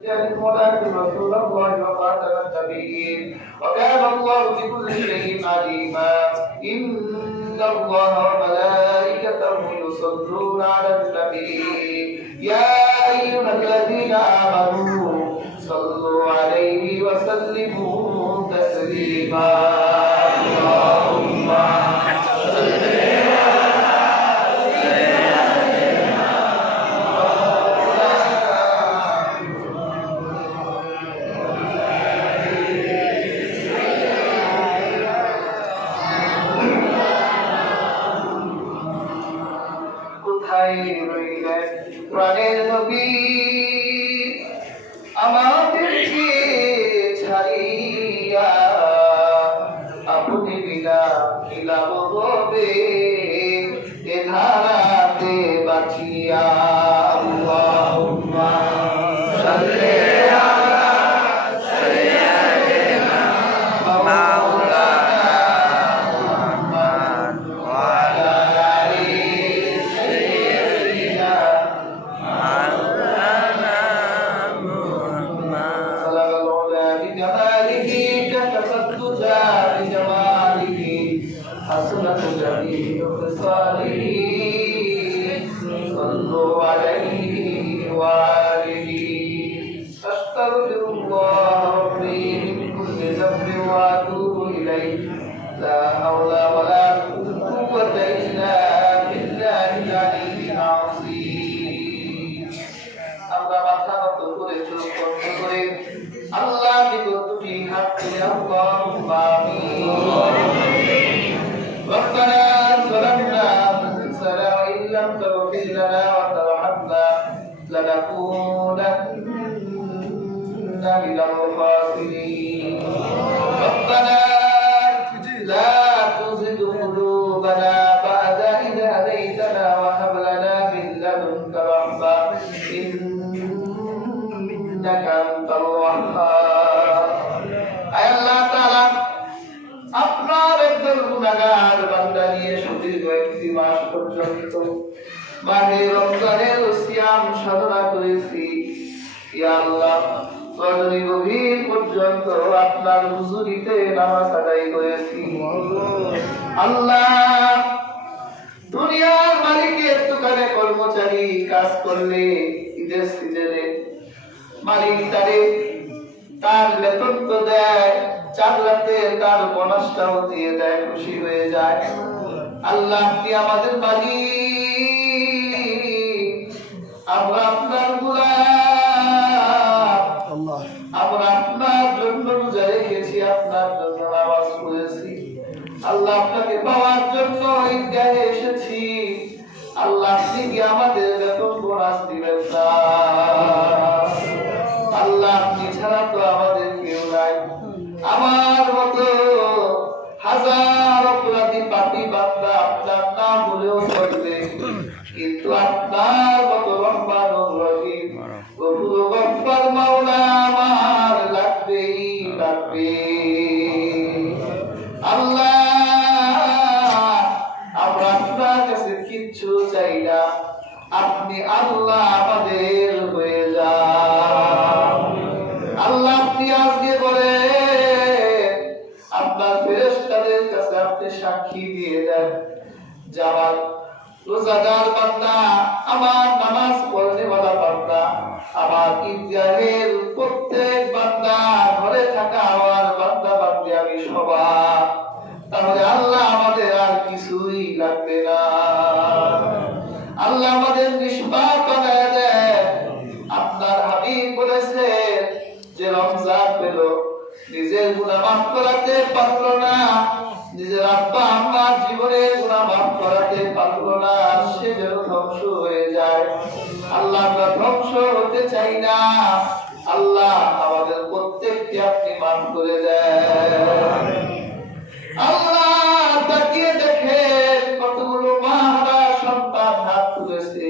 ولكن رسول الله وخاتم النبيين وكان الله بكل شيء عليما إن الله وملائكته يصلون على النبي يا أيها الذين آمنوا صلوا عليه وسلموا تسليما اللهم প্রাণের নবী আমাদেরকে ছাড়িয়া আপনি বিনা কি লাভ হবে এ ধারাতে বাঁচিয়া আল্লাহুম্মা সাল্লি আলা সাইয়্যিদিনা মাওলানা মুহাম্মদ ওয়া আলা আলি সাইয়্যিদিনা মাওলানা মুহাম্মদ সাল্লাল্লাহু বিজামালিহি কাতাফাতুজা বিজামালিহি হাসনাতু জামিউ খিসালিহি সাল্লু আলাইহি ওয়া আলিহি আস্তাগফিরুল্লাহ রাব্বি মিন কুল্লি যামবিন ওয়া আতুবু ইলাইহি লা হাওলা ওয়া লা কুওয়াতা ইল্লা বিল্লাহিল আলিয়্যিল আযীম। আমরা মাথা নত করে চোখ বন্ধ করে আল্লাহ বিগতটি হাত তুলে আল্লাহুম্মা আমিন। ربنا ظلمنا أنفسنا وإن لم تغفر لنا وترحمنا لنكونن من الخاسرين ربنا لا تزغ قلوبنا بعد إذ هديتنا وهب لنا من لدنك رحمة إنك أنت الوهاب أي الله تعالى আপনার একজন গুনাহগার বান্দা নিয়ে সুদীর্ঘ একটি মাস পর্যন্ত মাহে রমজানের সিয়াম সাধনা করেছি। ইয়া আল্লাহ, রজনী গভীর পর্যন্ত আপনার হুজুরিতে নামাজ আদায় করেছি। আল্লাহ, দুনিয়ার মালিকের দোকানে কর্মচারী কাজ করলে ঈদের সিজনে মালিক তার বেতন তো দেয়, চাকরাতে তার বোনাসটাও দিয়ে দেয়, খুশি হয়ে যায়। আল্লাহ, আপনি আমাদের মালিক, আমরা আপনার গোলাম, আমরা আপনার জন্য রোজা রেখেছি, আপনার জন্য নামাজ পড়েছি। আল্লাহ, আপনাকে পাওয়ার জন্য ঈদগাহে এসেছি। আল্লাহ, আপনি কি আমাদের বেতন বোনাস দিবেন না? আল্লাহ, আপনি ছাড়া তো আমাদের কেউ নাই। আমার মতো হাজার অপরাধী পাপী বান্দা আপনার নাম বলেও চলবে, কিন্তু আপনার মতো রহমানুর রহিম গফুর গফফার মাওলা আমার লাগবেই লাগবে। আল্লাহ, আমরা আপনার কাছে কিচ্ছু চাই না, আপনি আল্লাহ আমাদের হয়ে যান। আল্লাহ, আপনি আজকে বলে আপনার ফেরেশতাদের কাছে আপনি সাক্ষী দিয়ে দেন যে আমার রোজাদার বান্দা, আমার নামাজ পড়নেওয়ালা বান্দা, আমার ঈদগাহের প্রত্যেক বান্দা, ঘরে থাকা আমার বান্দা বান্দী আমি সবার, তাহলে আল্লাহ আমাদের আর কিছুই লাগবে না। আল্লাহ আমাদের নিষ্পাপ বানায় দেন। আপনার হাবিব বলেছেন যে রমজান পেল, নিজের গুনাহ মাফ করাতে পারলো না, নিজের আব্বা আম্মার জীবনের গুনাহ মাফ করাতে পারলো না, সে যেন ধ্বংস হয়ে যায়। আল্লাহ, আমরা ধ্বংস হতে চাই না। আল্লাহ, আমাদের প্রত্যেককে আপনি মাফ করে দেন। আল্লাহ, তাকিয়ে দেখেন কতগুলো মা হারা সন্তান হাত তুলেছে,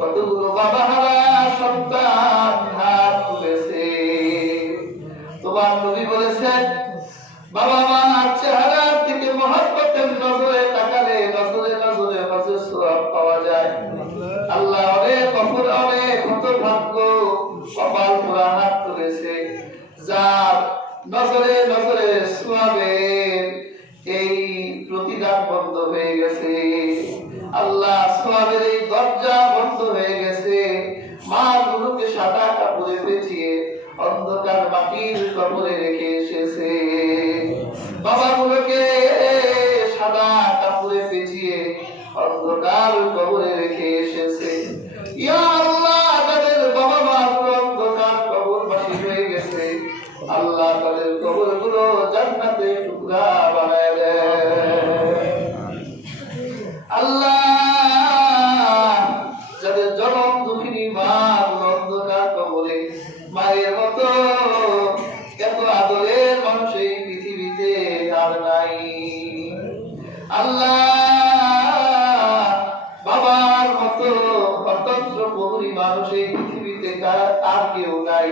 কতগুলো বাবা হারা সন্তান হাত তুলেছে। তোমার নবী বলেছেন, বাবা মার চেহারার দিকে মহব্বতের নজরে তাকালে নজরে নজরে হজের সওয়াব পাওয়া যায়। আল্লাহ, অনেক অপর অনেক হতভাগ্য কপাল যার নজরে নজরে সোয়াবের এই প্রতিদান বন্ধ হয়ে গেছে, আল্লাহ সোয়াবের এই দরজা বন্ধ হয়ে গেছে। মা গুলোকে সাদা কাপড়ে পেঁচিয়ে অন্ধকার মাটির কবরে রেখে এসেছে, বাবা গুলোকে সাদা কাপড়ে পেঁচিয়ে অন্ধকার কবরে রেখে এসেছে। ইয়া আল্লাহ, তাদের বাবা মা অন্ধকার কবরবাসী হয়ে গেছে, আল্লাহ তাদের কবরগুলো জান্নাতের টুকরা বানায় দেয়। আল্লাহ, যাদের জনম দুঃখিনী মা অন্ধকার কবরে, মায়ের মতো এত আদরের মানুষ এই পৃথিবীতে আর নাই। আল্লাহ, বাবার মতো অতন্ত্র প্রহরী মানুষ এই পৃথিবীতে আর কেউ নাই।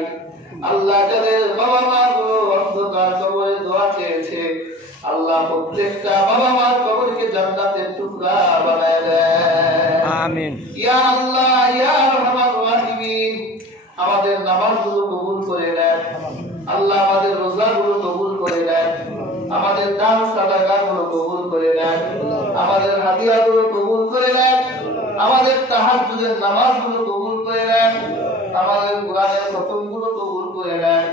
আল্লাহ, যাদের বাবা মা গুলো অন্ধকার কবরে দোয়া চেয়েছে, আল্লাহ প্রত্যেকটা বাবা মার কবরকে জান্নাতের টুকরা বানায় দেয়। আমিন। ইয়া আল্লাহ, ইয়া রহমান রাহিমিন, আমাদের নামাজগুলো কবুল করে নেন। আল্লাহ, আমাদের রোজাগুলো কবুল করে নেন, আমাদের দান সাদাকাগুলো কবুল করে নেন, আমাদের হাদিয়াগুলো কবুল করে নেন, আমাদের তাহাজ্জুদের নামাজগুলো কবুল করে নেন, আমাদের কোরআনের খতমগুলো কবুল করে নেন।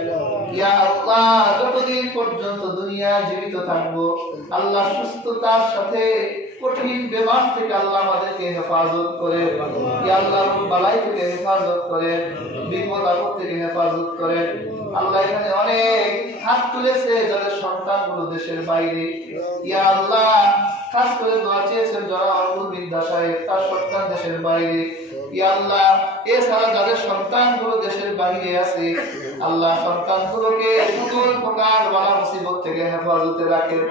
ইয়া আল্লাহ, যতদিন পর্যন্ত দুনিয়া জীবিত থাকবো, আল্লাহ সুস্থতার সাথে কঠিন বেমার থেকে আল্লাহ আমাদেরকে হেফাজত করে। ইয়া আল্লাহ, বালাই থেকে হেফাজত করে, বিপদ আপদ থেকে হেফাজত করে। আল্লাহ, এখানে অনেক হাত তুলেছে যাদের সন্তানগুলো দেশের বাইরে। ইয়া আল্লাহ, খাস করে দোয়া চেয়েছেন যারা অমুল বিদ্যা সাহেব, তার সন্তান দেশের বাইরে। ইয়া আল্লাহ, এছাড়া যাদের সন্তানগুলো দেশের বাইরে আছে, আল্লাহ সন্তানগুলোকে সকল প্রকার বালা মুসিবত থেকে হেফাজতে রাখেন।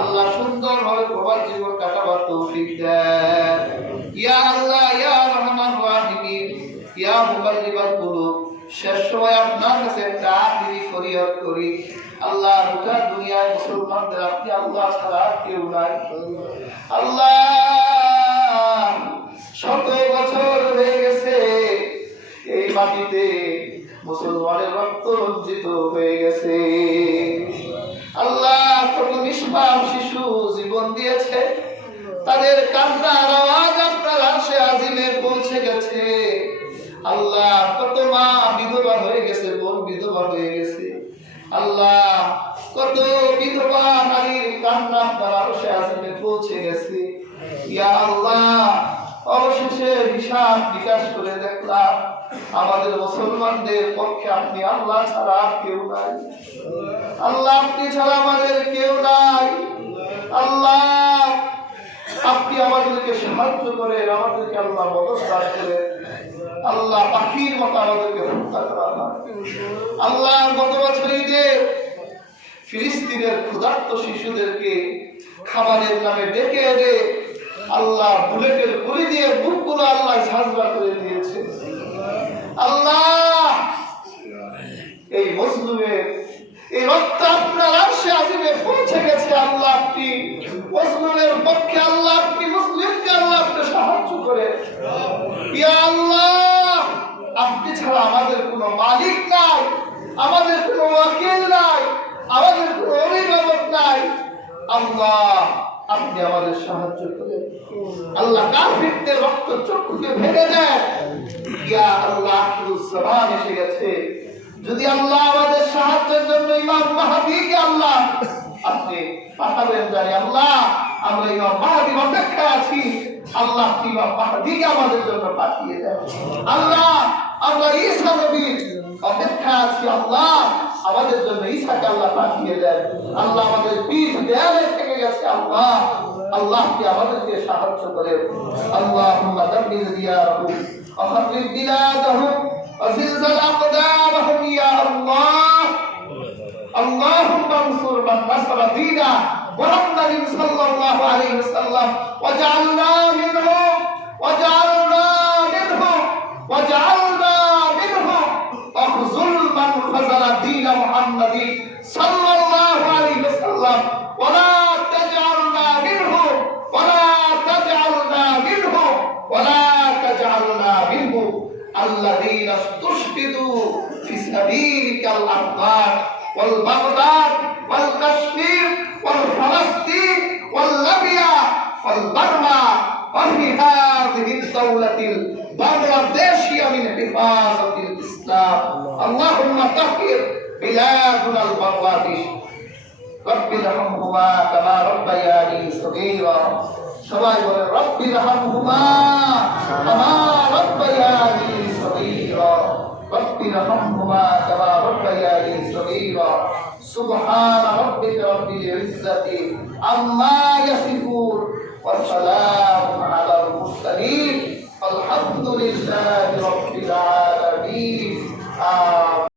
আল্লাহ, সুন্দরভাবে প্রবাদ জীবন কাটাবার তৌফিক দেন। ইয়া আল্লাহ, ইয়া রহমান রাহিমিন, ইয়া মুকাল্লিবাল কুলুব, শেষ সময় আপনার কাছে একটা আখিরি ফরিয়াদ করি। আল্লাহ, গোটা দুনিয়ায় মুসলমানদের আপনি আল্লাহ ছাড়া কেউ নাই। আল্লাহ, শত বছর হয়ে গেছে এই মাটিতে মুসলমানের রক্ত রঞ্জিত হয়ে গেছে। আল্লাহ, কত নিষ্পাপ শিশু জীবন দিয়েছে, তাদের কান্নার আওয়াজ আপনার আরশে আজিমে পৌঁছে গেছে। আল্লাহ, কত মা বিধবা হয়ে গেছে, বোন বিধবা হয়ে গেছে। আল্লাহ, কত বিধবা নারীর কান্না আপনার আরশে আজিমে পৌঁছে গেছে। ইয়া আল্লাহ, অবশেষে হিসাব বিকাশ করে দেখলাম আমাদের মুসলমানদের পক্ষে আপনি আল্লাহ ছাড়া কেউ নাই। আল্লাহ, আপনি ছাড়া আমাদের কেউ নাই। আল্লাহ, আপনি আমাদেরকে সাহায্য করেন, আমাদেরকে আল্লাহ মদদ দান করেন। আল্লাহ, পাখির মতো আমাদেরকে হত্যা করা হয়। আল্লাহ, গত বছর ঈদে ফিলিস্তিনের ক্ষুধার্ত শিশুদেরকে খাবারের নামে ডেকে এনে আল্লাহ বুলেটের গুলি দিয়ে বুকগুলো আল্লাহ ঝাঁঝরা করে দিয়েছে। আল্লাহ, এই মজলুমের এই রক্ত আপনার আরশে আজিমে পৌঁছে গেছে। আল্লাহ, আপনি মজলুমের পক্ষে, আল্লাহ আপনি মুসলিমকে আল্লাহ আপনি সাহায্য করেন। ইয়া আল্লাহ, আপনি ছাড়া আমাদের কোনো মালিক নাই, আমাদের কোনো ওয়াকিল নাই, আমাদের কোনো অভিভাবক নাই। আল্লাহ, আপনি আমাদের সাহায্য করেন। আল্লাহ, কাফিরদের রক্ত চক্ষুকে ভেঙে দেন। ইয়া আল্লাহ, আখিরুজ জামান এসে গেছে। যদি আল্লাহ আমাদের সাহায্যের জন্য ইমাম মাহদীকে আল্লাহ আপনি পাঠাবেন, জানি আল্লাহ আমরা ইমাম মাহদীর অপেক্ষায় আছি। আল্লাহ, আপনি ইমাম মাহদীকে আমাদের জন্য পাঠিয়ে দেন। আল্লাহ, আমরা ঈসা নবীর অপেক্ষায় আছি। আল্লাহ, আমাদের জন্য ঈসাকে আল্লাহ পাঠিয়ে দেন। আল্লাহ, আমাদের পিঠ দেয়ালে থেকে গেছে। আল্লাহ, আল্লাহ আপনি আমাদেরকে সাহায্য করেন। আল্লাহুম্মা দাব্বির দিয়ারহুম ওয়া খাররিব বিলাদহুম ওয়া জিলজাল আকদামহুম ইয়া আল্লাহ। আল্লাহুম্মা আনসুর মান নাসারা দীনা মুহাম্মাদিন সাল্লাল্লাহু আলাইহি ওয়াসাল্লাম ওয়াজআলনা মিনহুম ওয়াজআলনা মিনহুম ওয়াজআলনা মিনহুম ওয়াখযুল মান খাযালা দীনা মুহাম্মাদিন সাল্লাল্লাহু আলাইহি ওয়াসাল্লাম ওয়ালা তাজআলনা মিনহুম ওয়ালা তাজআলনা মিনহুম ওয়ালা তাজআলনা মিনহুম আল্লাযীনা ইসতুশহিদু ফি سبيلك الأفغان والبغداد والكشمير والفلسطين والليبيا والبرما وفي هذه الدولة البنغلاديشية من حفاظة الإسلام. اللهم طهر بلادنا البنغلاديش. رب ارحمهما كما ربياني صغيرا. সবাই বলে رب ارحمهما كما ربياني صغيرا. رب ارحمهما كما ربياني صغيرا. سبحان ربك رب العزة عما يصفون وسلام على المرسلين والحمد لله رب العالمين.